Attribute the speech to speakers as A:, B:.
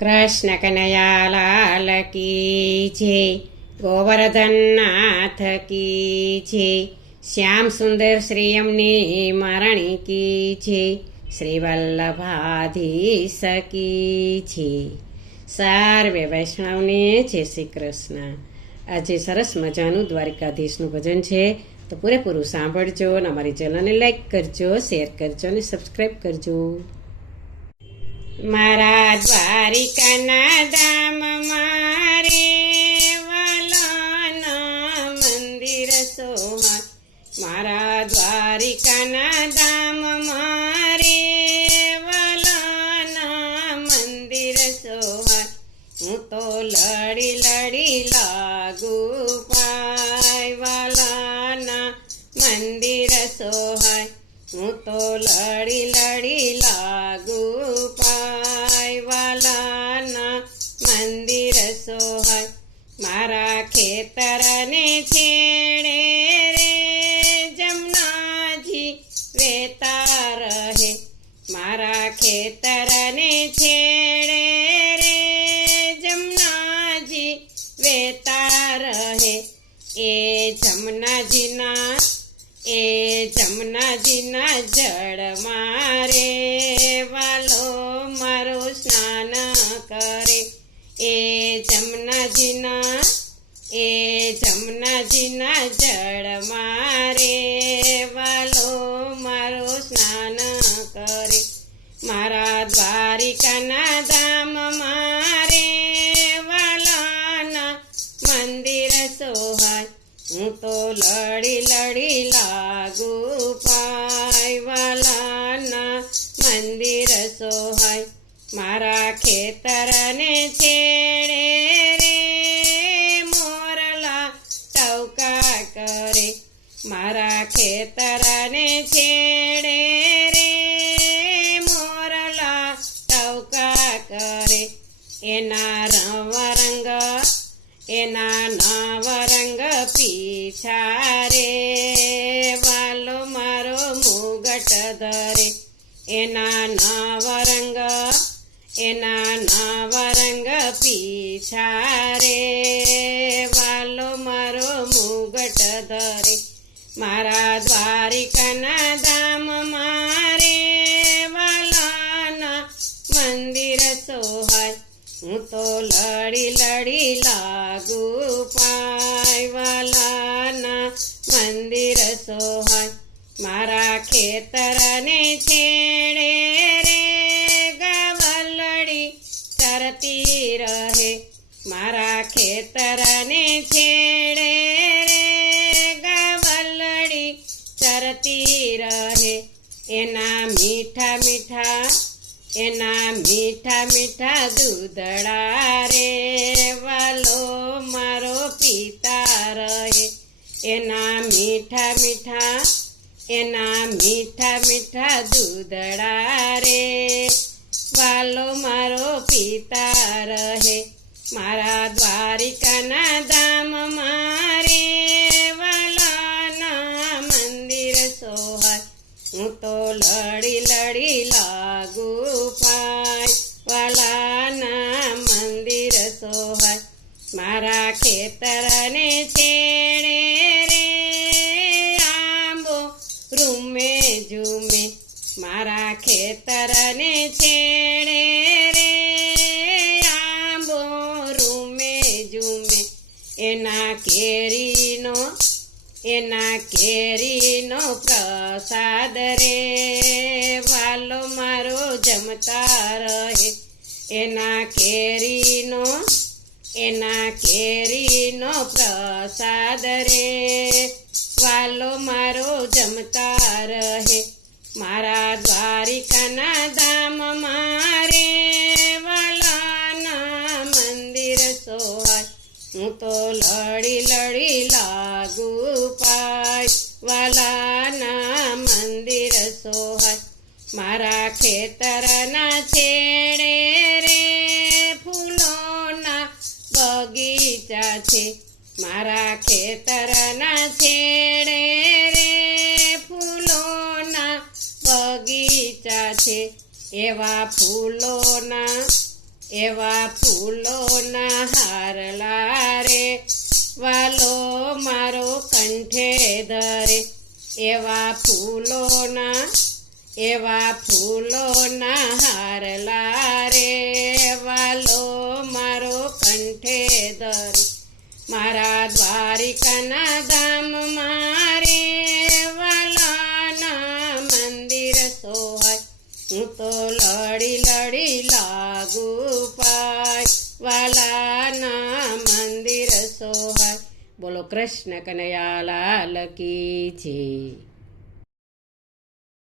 A: કૃષ્ણ કનૈયાલાલ કી છે ગોવર્ધનનાથ કી છે શ્યામ સુંદર શ્રી અમની મારણી કી છે શ્રી વલ્લભાધીશ કી છે સર્વે વૈષ્ણવને જય શ્રી કૃષ્ણ. આજે સરસ મજાનું દ્વારિકાધીશનું ભજન છે. તો પૂરેપૂરું સાંભળજો અને અમારી ચેનલને લાઈક કરજો, શેર કરજો અને સબસ્ક્રાઈબ કરજો. મારા દ્વારિકાના ધામ મારે વાલાના મંદિર સોહર. મારા દ્વારિકાના ધામ મારે વાલાના મંદિર સોહર. હું તો લડી લડી લાગુ પાય વાલાના મંદિર સોહાય હું તો લડી લડી લાગુ પાયવાલાના મંદિર સોહાય. મારા ખેતરને છેડે રે, જમનાજી વેતા રહે. મારા ખેતરને છેડે રે, જમનાજી વેતા રહે. એ જમનાજીના, એ જમનાજીના જળ મારે, વાલો મારો સ્નાન કરે. એ જમનાજીના એ જમનાજીના જળ મારે, વાલો મારો સ્નાન કરે. મારા દ્વારિકાના ધામ મારે, વાલાના મંદિર સોહાય. હું તો લડી લડી લાગુ મંદિર સોહાય. મારા ખેતરને છેડે રે, મોરલા ટવકા કરે. મારા ખેતરને છેડે રે, મોરલા ટવકા કરે. એના રંગ, એના નવ રંગ પીછા રે. વાલો મારો મુગટ ધરે. એના નવ રંગ એના નવ રંગ પીછા રે વાલો મારો મુગટ ધરે મારા દ્વારિકાના ધામ મારે વાલાના મંદિર સોહાય હું તો લડી લડી લાગુ પાય વાલાના મંદિર સોહાય મારા ખેતરને છેડે રે, ગાવલડી ચરતી રહે. મારા ખેતરને છેડે રે, ગાવલડી ચરતી રહે. એના મીઠા મીઠા, એના મીઠા મીઠા દૂધડા રે, વાલો મારો પિતા રહે. એના મીઠા મીઠા એના મીઠા મીઠા દૂધડા રે. વાલો મારો પિતા રહે, મારા દ્વારિકાના ધામ મારે. વાલાના મંદિર સોહાય, હું તો લડી લડી લાગુ પાય. વાલાના મંદિર સોહાય, મારા ખેતરને મારા ખેતરને છેડે રે, આંબો રૂમે ઝૂમે. એના કેરીનો એના કેરીનો પ્રસાદ રે. વાલો મારો જમતા રહે. એના કેરીનો એના કેરીનો પ્રસાદ રે. વાલો મારો જમતા રહે. મારા દ્વારિકાના ધામ મારે વાલાના મંદિર સોહાય. હું તો લડી લડી લાગુ પાય. વાલાના મંદિર સોહાય. મારા ખેતરના છેડે રે ફૂલોના બગીચા છે. મારા ખેતરના છેડે રે છે. એવા ફૂલોના એવા ફૂલોના હારલા રે વાલો મારો કંઠે ધરે. એવા ફૂલોના એવા ફૂલોના હારલા રે વાલો મારો કંઠે ધરે. મારા દ્વારિકાના ધામ તો લડી લડી લાગુ પાય. વાલાના મંદિર સોહાય. બોલો કૃષ્ણ કનૈયા લાલ કી છે